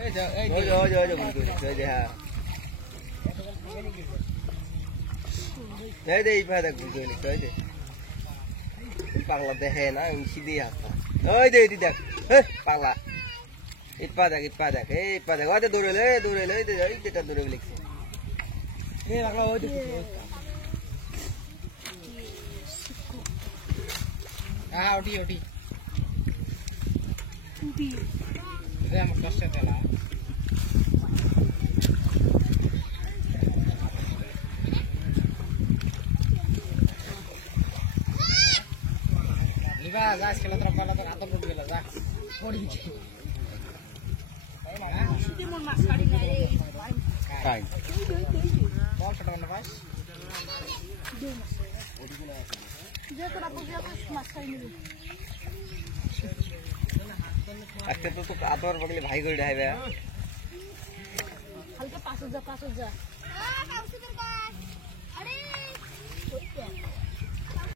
जो बुझ दे हां दे इफा देख बुझ दे पागला देखे ना सीधी आता ओए दे देख पागला इफा देख वादे दूरे ले दे इतना दूरे लिख ए पागला ओए देख हां ओटी इधर हम कष्ट देला लिगा जास खेला तर पाला तो आतो लुट गेला जा पडी छि सिटी मन मास काडी ना रे फाइन बॉल फटाउन पास जे तोरा पुजिया मास काडी नि আজকে তো আদর বগলে ভাই করে ডাইবে হালকা পাঁচ যা